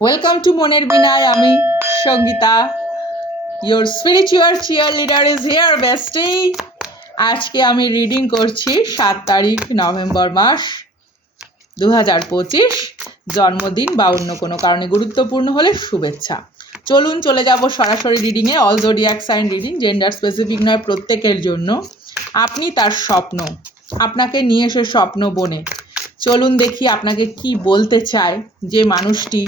Welcome to মনের বিনায়। আমি Sangeeta, your spiritual cheerleader is here bestie. আজকে আমি রিডিং করছি 7 তারিখ নভেম্বর মাস 2025, জন্মদিন বা অন্য কোনো কারণে গুরুত্বপূর্ণ হলে শুভেচ্ছা। চলুন চলে যাব সরাসরি রিডিংয়ে। All zodiac sign reading, gender specific নয়, প্রত্যেকের জন্য। আপনি তার স্বপ্ন, আপনাকে নিয়ে এসে স্বপ্ন বনে। চলুন দেখি আপনাকে কি বলতে চায় যে মানুষটি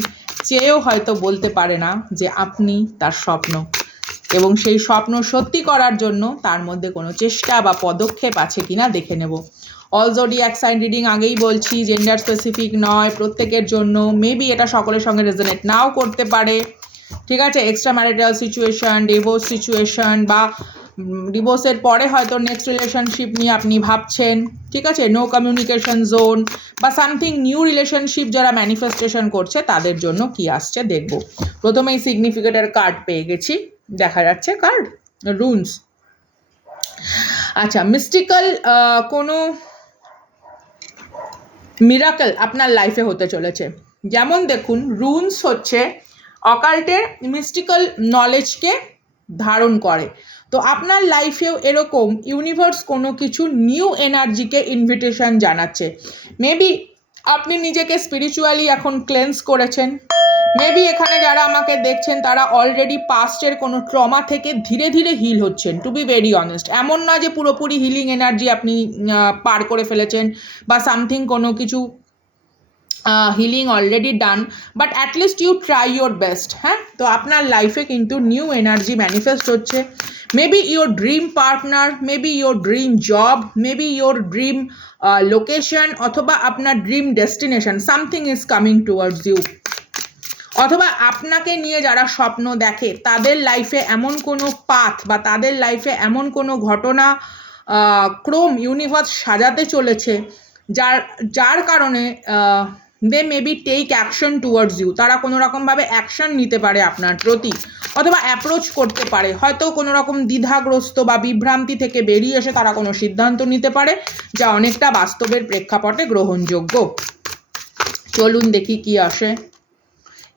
চেয়েও হয়তো বলতে পারে না যে আপনি তার স্বপ্ন, এবং সেই স্বপ্ন সত্যি করার জন্য তার মধ্যে কোনো চেষ্টা বা পদক্ষেপ আছে কিনা দেখে নেব। অল জোডিয়াক সাইন রিডিং, আগেই বলছি, জেন্ডার স্পেসিফিক নয়, প্রত্যেকের জন্য। মেবি এটা সকলের সঙ্গে রেজোনেট নাও করতে পারে, ঠিক আছে। Extra marital situation, divorce situation, বা ডিভোর্সের পরে হয়তো নেক্সট রিলেশনশিপ নিয়ে আপনি ভাবছেন, ঠিক আছে। নো কমিউনিকেশন জোন বা সামথিং নিউ রিলেশনশিপ যারা ম্যানিফেস্টেশন করছে তাদের জন্য কি আসছে দেখব। প্রথমেই সিগনিফিকেটের কার্ড পেয়ে গেছি, দেখা যাচ্ছে কার্ড রুনস। আচ্ছা, মিস্টিক্যাল কোনো মিরাকল আপনার লাইফে হতে চলেছে। যেমন দেখুন, রুনস হচ্ছে অকাল্টের মিস্টিক্যাল নলেজকে ধারণ করে। তো আপনার লাইফেও এরকম ইউনিভার্স কোনো কিছু নিউ এনার্জিকে ইনভিটেশন জানাচ্ছে। মেবি আপনি নিজেকে স্পিরিচুয়ালি এখন ক্লেন্স করেছেন। মেবি এখানে যারা আমাকে দেখছেন তারা অলরেডি পাস্টের কোনো ট্রমা থেকে ধীরে ধীরে হিল হচ্ছেন। টু বি ভেরি অনেস্ট, এমন না যে পুরোপুরি হিলিং এনার্জি আপনি পার করে ফেলেছেন বা সামথিং কোনো কিছু healing already done, but at least you try your best. হ্যাঁ, তো আপনার লাইফে কিন্তু নিউ এনার্জি ম্যানিফেস্ট হচ্ছে। Maybe your dream partner, maybe your dream job, maybe your dream location, অথবা আপনার dream destination, something is coming towards you. অথবা আপনাকে নিয়ে যারা স্বপ্ন দেখে তাদের লাইফে এমন কোনো পাথ বা তাদের লাইফে এমন কোনো ঘটনা ক্রম ইউনিভার্স সাজাতে চলেছে যার কারণে they maybe take action towards you. তারা কোনো রকমভাবে অ্যাকশন নিতে পারে আপনার প্রতি, অথবা অ্যাপ্রোচ করতে পারে। হয়তো কোনো রকম দ্বিধাগ্রস্ত বা বিভ্রান্তি থেকে বেরিয়ে এসে তারা কোনো সিদ্ধান্ত নিতে পারে যা অনেকটা বাস্তবের প্রেক্ষাপটে গ্রহণযোগ্য। চলুন দেখি কি আসে।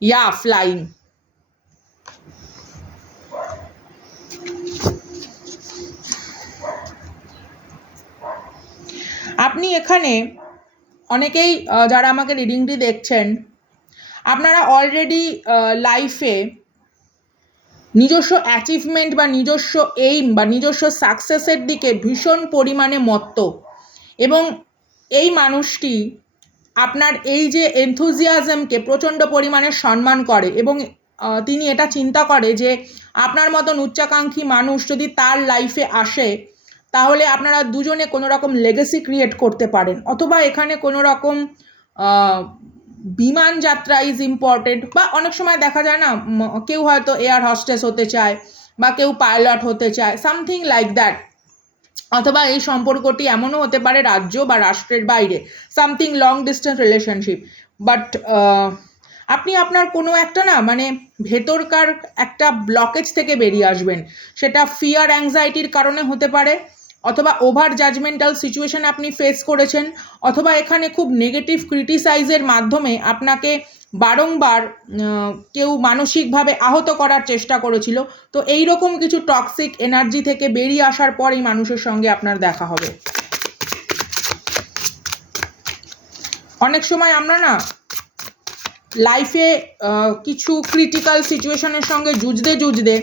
ইয়া ফ্লাইং। আপনি এখানে অনেকেই যারা আমাকে রিডিংটি দেখছেন, আপনারা অলরেডি লাইফে নিজস্ব অ্যাচিভমেন্ট বা নিজস্ব এইম বা নিজস্ব সাকসেসের দিকে ভীষণ পরিমাণে মত্ত, এবং এই মানুষটি আপনার এই যে এনথুজিয়াজমকে প্রচণ্ড পরিমাণে সম্মান করে, এবং তিনি এটা চিন্তা করে যে আপনার মতন উচ্চাকাঙ্ক্ষী মানুষ যদি তার লাইফে আসে তাহলে আপনারা দুজনে কোনো রকম লেগেসি ক্রিয়েট করতে পারেন। অথবা এখানে কোনো রকম বিমান যাত্রা ইজ ইম্পর্টেন্ট, বা অনেক সময় দেখা যায় না, কেউ হয়তো এয়ার হস্টেস হতে চায় বা কেউ পাইলট হতে চায়, সামথিং লাইক দ্যাট। অথবা এই সম্পর্কটি এমনও হতে পারে রাজ্য বা রাষ্ট্রের বাইরে, something long distance relationship. But আপনি আপনার কোনো একটা মানে ভেতরকার একটা ব্লকেজ থেকে বেরিয়ে আসবেন। সেটা ফিয়ার অ্যাংজাইটির কারণে হতে পারে, অথবা ওভার জাজমেন্টাল সিচুয়েশন আপনি ফেস করেছেন, অথবা এখানে খুব নেগেটিভ ক্রিটিসাইজের মাধ্যমে আপনাকে বারংবার কেউ মানসিকভাবে আহত করার চেষ্টা করেছিল। তো এই রকম কিছু টক্সিক এনার্জি থেকে বেরিয়ে আসার পর এই মানুষের সঙ্গে আপনার দেখা হবে। অনেক সময় আমরা লাইফে কিছু ক্রিটিক্যাল সিচুয়েশনের সঙ্গে যুঝতে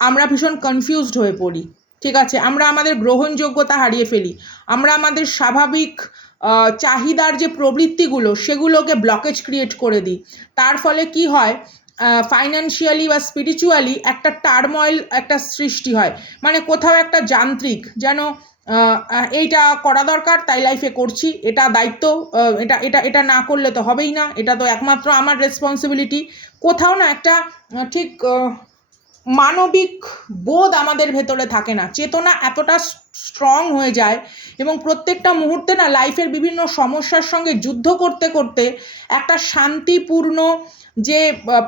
আমরা ভীষণ কনফিউজড হয়ে পড়ি, ঠিক আছে। আমরা আমাদের গ্রহণযোগ্যতা হারিয়ে ফেলি, আমরা আমাদের স্বাভাবিক চাহিদার যে প্রবৃত্তিগুলো সেগুলোকে ব্লকেজ ক্রিয়েট করে দিই। তার ফলে কি হয়, ফাইন্যান্সিয়ালি বা স্পিরিচুয়ালি একটা টার্ময়েল একটা সৃষ্টি হয়। মানে কোথাও একটা যান্ত্রিক, যেন এইটা করা দরকার তাই লাইফে করছি, এটা দায়িত্ব, এটা এটা এটা না করলে তো হবেই না, এটা তো একমাত্র আমার রেসপন্সিবিলিটি। কোথাও না একটা ঠিক মানবিক বোধ আমাদের ভেতরে থাকে না, চেতনা এতটা স্ট্রং হয়ে যায়, এবং প্রত্যেকটা মুহূর্তে লাইফের বিভিন্ন সমস্যার সঙ্গে যুদ্ধ করতে করতে একটা শান্তিপূর্ণ যে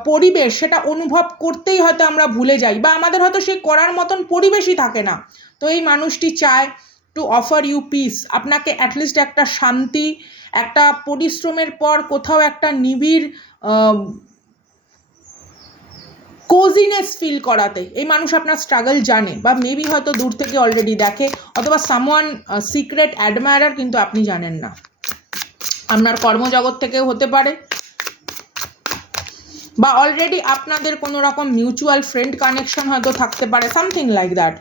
পরিবেশ সেটা অনুভব করতেই হয়তো আমরা ভুলে যাই, বা আমাদের হয়তো সেই করার মতন পরিবেশই থাকে না। তো এই মানুষটি চায় টু অফার ইউ পিস, আপনাকে অ্যাটলিস্ট একটা শান্তি, একটা পরিশ্রমের পর কোথাও একটা নিবিড় কোজিনেস ফিল করাতে। এই মানুষ আপনার স্ট্রাগল জানে, বা মেবি হয়তো দূর থেকে অলরেডি দেখে, অথবা সামওয়ান সিক্রেট অ্যাডমায়ারার কিন্তু আপনি জানেন না। আপনার কর্মজগৎ থেকেও হতে পারে, বা অলরেডি আপনাদের কোনো রকম মিউচুয়াল ফ্রেন্ড কানেকশন হয়তো থাকতে পারে, সামথিং লাইক দ্যাট।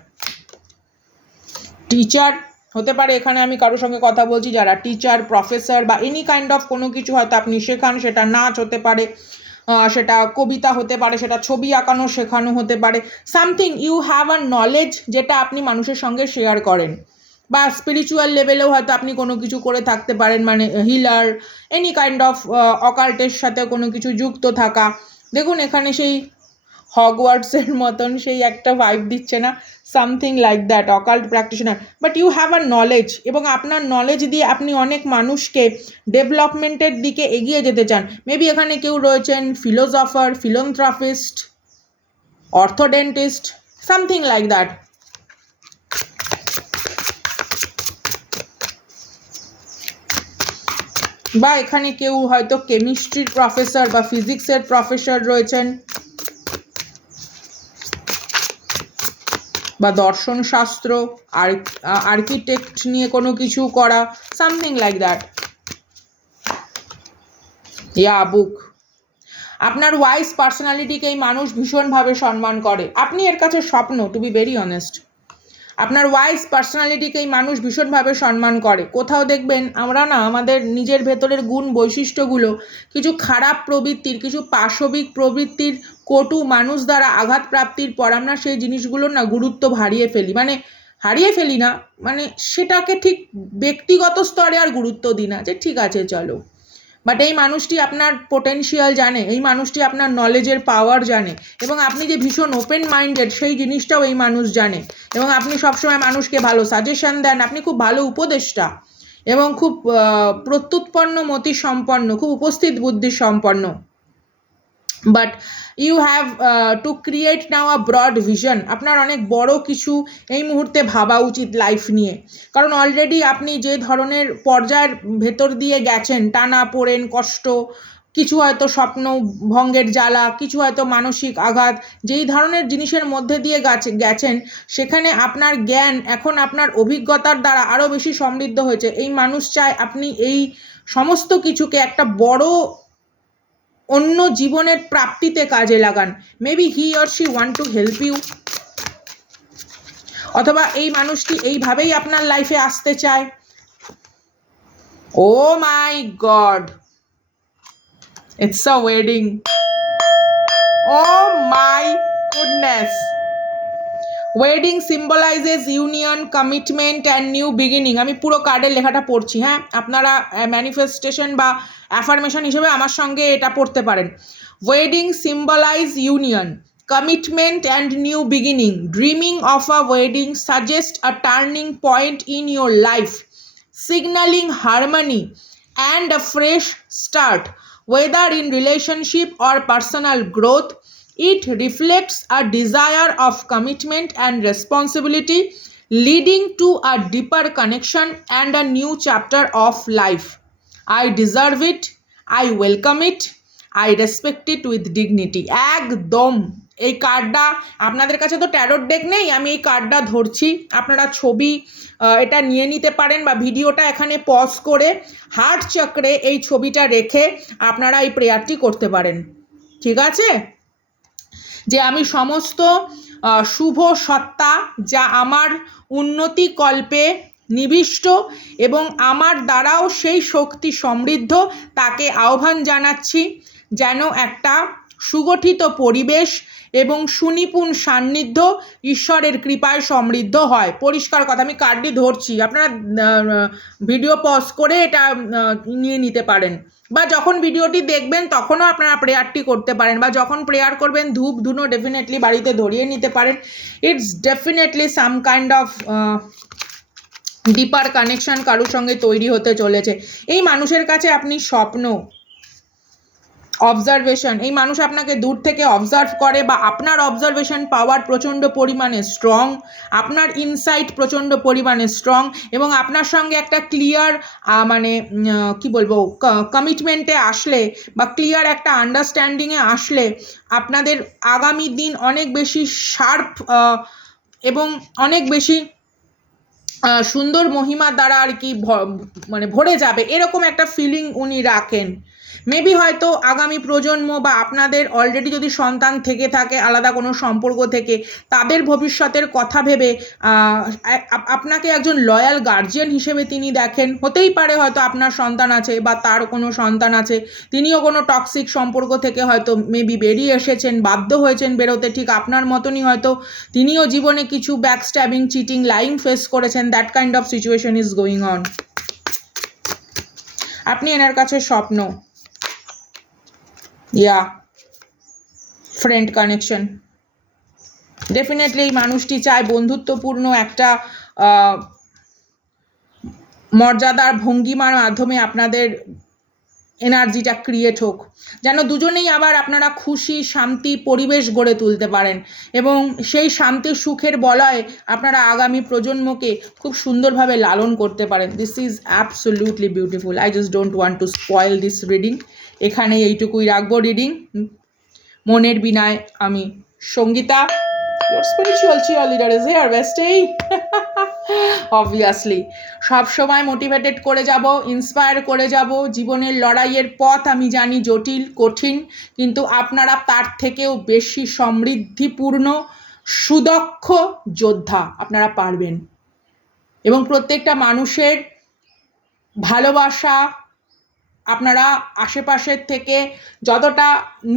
টিচার হতে পারে, এখানে আমি কারোর সঙ্গে কথা বলছি যারা টিচার, প্রফেসর বা এনি কাইন্ড অফ কোনো কিছু হয়তো আপনি শেখান, সেটা নাচ হতে পারে, সেটা কবিতা হতে পারে, সেটা ছবি আঁকানো শেখানো হতে পারে, something you have a knowledge যেটা আপনি মানুষের সঙ্গে শেয়ার করেন, বা স্পিরিচুয়াল লেভেলেও হয়তো আপনি কোনো কিছু করে থাকতে পারেন, মানে হিলার, এনি কাইন্ড অফ অকাল্টের সাথে কোনো কিছু যুক্ত থাকা। দেখুন এখানে সেই হগওয়ার্টসের মতন সেই একটা ভাইব দিচ্ছে না, something like that, occult practitioner, but you have a knowledge, এবং আপনার নলেজ দিয়ে আপনি অনেক মানুষকে ডেভেলপমেন্টের দিকে এগিয়ে যেতে চান। মেবি এখানে কেউ রয়েছেন ফিলোসফার, ফিলোন্থ্রাপিস্ট, অর্থোডেন্টিস্ট, সামথিং লাইক দ্যাট। বা এখানে কেউ হয়তো কেমিস্ট্রির প্রফেসর বা ফিজিক্সের প্রফেসর রয়েছেন, বা দর্শন শাস্ত্র, আর্কিটেক্ট নিয়ে কোনো কিছু করা, সামথিং লাইক দ্যাট। ইয়া বুক। আপনার ওয়াইজ পার্সোনালিটিকে এই মানুষ ভীষণভাবে সম্মান করে, আপনি এর কাছে স্বপ্ন, টু বি ভেরি অনেস্ট। আপনার ওয়াইজ পার্সোনালিটিকে এই মানুষ ভীষণভাবে সম্মান করে। কোথাও দেখবেন আমরা না আমাদের নিজের ভেতরের গুণ বৈশিষ্ট্যগুলো কিছু খারাপ প্রবৃত্তির, কিছু পাশবিক প্রবৃত্তির কটু মানুষ দ্বারা আঘাত প্রাপ্তির পর আমরা সেই জিনিসগুলোর না গুরুত্ব হারিয়ে ফেলি, মানে হারিয়ে ফেলি না, মানে সেটাকে ঠিক ব্যক্তিগত স্তরে আর গুরুত্ব দিই না, যে ঠিক আছে চলো। বাট এই মানুষটি আপনার পোটেনশিয়াল জানে, এই মানুষটি আপনার নলেজের পাওয়ার জানে, এবং আপনি যে ভীষণ ওপেন মাইন্ডেড সেই জিনিসটাও এই মানুষ জানে, এবং আপনি সবসময় মানুষকে ভালো সাজেশন দেন, আপনি খুব ভালো উপদেষ্টা, এবং খুব প্রত্যুৎপন্ন মতি সম্পন্ন, খুব উপস্থিত বুদ্ধি সম্পন্ন। But you have to create now a broad vision. আপনার অনেক বড় কিছু এই মুহূর্তে ভাবা উচিত লাইফ নিয়ে, কারণ অলরেডি আপনি যে ধরনের পর্যায়ের ভেতর দিয়ে গেছেন, টানা পোড়েন, কষ্ট, কিছু হয়তো স্বপ্ন ভঙ্গের জ্বালা, কিছু হয়তো মানসিক আঘাত, যেই ধরনের জিনিসের মধ্যে দিয়ে গেছেন, সেখানে আপনার জ্ঞান এখন আপনার অভিজ্ঞতার দ্বারা আরও বেশি সমৃদ্ধ হয়েছে। এই মানুষ চায় আপনি এই সমস্ত কিছুকে একটা বড় অন্য জীবনের প্রাপ্তিতে কাজে লাগান। Maybe he or she want to help you, অথবা এই মানুষটি এইভাবেই আপনার লাইফে আসতে চায়। Oh my god, it's a wedding. Oh my goodness. Wedding symbolizes union, commitment and new beginning. আমি পুরো কার্ডের লেখাটা পড়ছি, হ্যাঁ, আপনারা ম্যানিফেস্টেশন বা অ্যাফার্মেশন হিসেবে আমার সঙ্গে এটা পড়তে পারেন। Wedding symbolize union, commitment and new beginning. Dreaming of a wedding suggests a turning point in your life, signaling harmony and a fresh start, whether in relationship or personal growth. It reflects a desire of commitment and responsibility, leading to a deeper connection and a new chapter of life. I deserve it, I welcome it, I respect it with dignity. একদম। এই কার্ডটা আপনাদের কাছে তো tarot day নেই, আমি এই কার্ডটা ধরছি, আপনারা ছবি এটা নিয়ে নিতে পারেন, বা ভিডিওটা এখানে পজ করে হার্ট চক্রে এই ছবিটা রেখে আপনারা এই প্রেয়ারটি করতে পারেন, ঠিক আছে? যে আমি সমস্ত শুভ সত্তা যা আমার উন্নতি কল্পে নিবিষ্ট এবং আমার দ্বারাও সেই শক্তি সমৃদ্ধ, তাকে আহ্বান জানাচ্ছি যেন একটা সুগঠিত পরিবেশ এবং সুনিপুণ সান্নিধ্য ঈশ্বরের কৃপায় সমৃদ্ধ হয়। পরিষ্কার কথা, আমি কার্ডটি ধরছি, আপনারা ভিডিও পজ করে এটা নিয়ে নিতে পারেন, বা যখন ভিডিওটি দেখবেন তখনও আপনারা প্রেয়ারটি করতে পারেন, বা যখন প্রেয়ার করবেন ধূপ ধুনো ডেফিনেটলি বাড়িতে ধরিয়ে নিতে পারেন। It's definitely some kind of deeper connection কারোর সঙ্গে তৈরি হতে চলেছে। এই মানুষের কাছে আপনি স্বপ্ন, অবজারভেশন, এই মানুষ আপনাকে দূর থেকে অবজার্ভ করে বা আপনার অবজারভেশন পাওয়ার প্রচণ্ড পরিমাণে স্ট্রং, আপনার ইনসাইট প্রচণ্ড পরিমাণে স্ট্রং, এবং আপনার সঙ্গে একটা ক্লিয়ার মানে কি বলবো কমিটমেন্টে আসলে বা ক্লিয়ার একটা আন্ডারস্ট্যান্ডিংয়ে আসলে আপনাদের আগামী দিন অনেক বেশি শার্প এবং অনেক বেশি সুন্দর মহিমা দ্বারা আর কি মানে ভরে যাবে, এরকম একটা ফিলিং উনি রাখেন। মেবি হয়তো আগামী প্রজন্ম বা আপনাদের অলরেডি যদি সন্তান থেকে থাকে আলাদা কোনো সম্পর্ক থেকে, তাদের ভবিষ্যতের কথা ভেবে আপনাকে একজন লয়াল গার্জিয়ান হিসেবে তিনি দেখেন। হতেই পারে হয়তো আপনার সন্তান আছে বা তার কোনো সন্তান আছে, তিনিও কোনো টক্সিক সম্পর্ক থেকে হয়তো মেবি বেরিয়ে এসেছেন, বাধ্য হয়েছেন বেরোতে, ঠিক আপনার মতনই হয়তো তিনিও জীবনে কিছু ব্যাকস্ট্যাবিং, চিটিং, লাইং ফেস করেছেন। That kind of situation is going on. আপনি এনার কাছে স্বপ্ন, ফ্রেন্ড কানেকশন, ডেফিনেটলি এই মানুষটি চায় বন্ধুত্বপূর্ণ একটা মর্যাদার ভঙ্গিমার মাধ্যমে আপনাদের এনার্জিটা ক্রিয়েট হোক, যেন দুজনেই আবার আপনারা খুশি শান্তি পরিবেশ গড়ে তুলতে পারেন এবং সেই শান্তি সুখের বলয়ে আপনারা আগামী প্রজন্মকে খুব সুন্দরভাবে লালন করতে পারেন। This is absolutely beautiful. I just don't want to spoil this reading. এখানেই এইটুকুই রাখবো রিডিং। মনের বিনায় আমি Sangeeta, your spiritual cheerleader is here, bestie. Obviously সবসময় মোটিভেটেড করে যাব, ইন্সপায়ার করে যাব। জীবনের লড়াইয়ের পথ আমি জানি জটিল কঠিন, কিন্তু আপনারা তার থেকেও বেশি সমৃদ্ধিপূর্ণ সুদক্ষ যোদ্ধা, আপনারা পারবেন। এবং প্রত্যেকটা মানুষের ভালোবাসা আপনারা আশেপাশের থেকে যতটা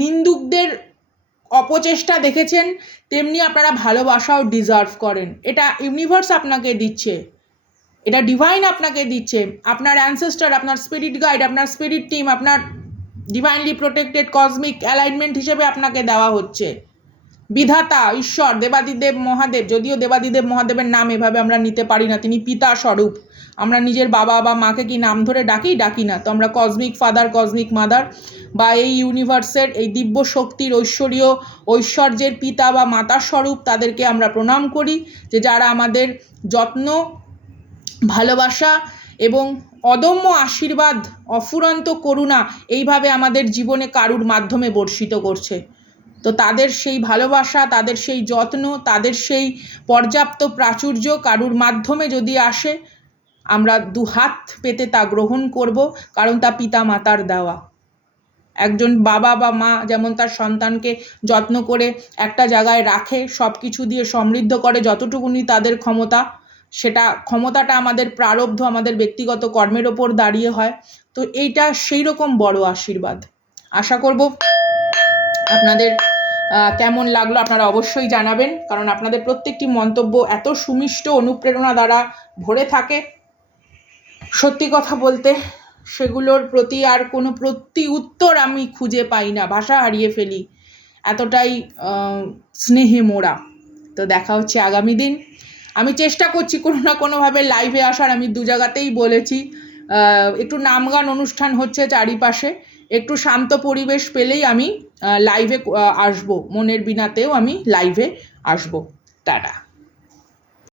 নিন্দুকদের অপচেষ্টা দেখেছেন, তেমনি আপনারা ভালোবাসাও ডিজার্ভ করেন। এটা ইউনিভার্স আপনাকে দিচ্ছে, এটা ডিভাইন আপনাকে দিচ্ছে, আপনার অ্যানসেস্টার, আপনার স্পিরিট গাইড, আপনার স্পিরিট টিম, আপনার ডিভাইনলি প্রোটেক্টেড কসমিক অ্যালাইনমেন্ট হিসেবে আপনাকে দেওয়া হচ্ছে। বিধাতা, ঈশ্বর, দেবাদিদেব মহাদেব, যদিও দেবাদিদেব মহাদেবের নাম এভাবে আমরা নিতে পারি না, তিনি পিতা স্বরূপ। আমরা নিজের বাবা বা মাকে কি নাম ধরে ডাকি না, তো আমরা কসমিক ফাদার, কসমিক মাদার বা এই ইউনিভার্সের এই দিব্য শক্তির ঐশ্বর্যের পিতা বা মাতা স্বরূপ, তাদেরকে আমরা প্রণাম করি, যে যারা আমাদের যত্ন, ভালোবাসা এবং অদম্য আশীর্বাদ, অফুরন্ত করুণা এইভাবে আমাদের জীবনে কারুর মাধ্যমে বর্ষিত করছে। তো তাদের সেই ভালোবাসা, তাদের সেই যত্ন, তাদের সেই পর্যাপ্ত প্রাচুর্য কারুর মাধ্যমে যদি আসে, আমরা দুহাত পেতে তা গ্রহণ করব, কারণ তা পিতা মাতার দেওয়া। একজন বাবা বা মা যেমন তার সন্তানকে যত্ন করে একটা জায়গায় রাখে, সব কিছু দিয়ে সমৃদ্ধ করে যতটুকুনি তাদের ক্ষমতা, সেটা ক্ষমতাটা আমাদের প্রারব্ধ, আমাদের ব্যক্তিগত কর্মের ওপর দাঁড়িয়ে হয়। তো এইটা সেই রকম বড় আশীর্বাদ। আশা করব আপনাদের কেমন লাগলো আপনারা অবশ্যই জানাবেন, কারণ আপনাদের প্রত্যেকটি মন্তব্য এত সুমিষ্ট অনুপ্রেরণা দ্বারা ভরে থাকে। সত্যি কথা বলতে সেগুলোর প্রতি আর কোনো উত্তর আমি খুঁজে পাই না, ভাষা হারিয়ে ফেলি, এতটাই স্নেহে মোড়া। তো দেখা হচ্ছে আগামী দিন। আমি চেষ্টা করছি কোনো না কোনোভাবে লাইভে আসার, আমি দু জায়গাতেই বলেছি। একটু নামগান অনুষ্ঠান হচ্ছে চারিপাশে, একটু শান্ত পরিবেশ পেলেই আমি লাইভে আসবো, মনের বিনাতেও আমি লাইভে আসবো। টাটা।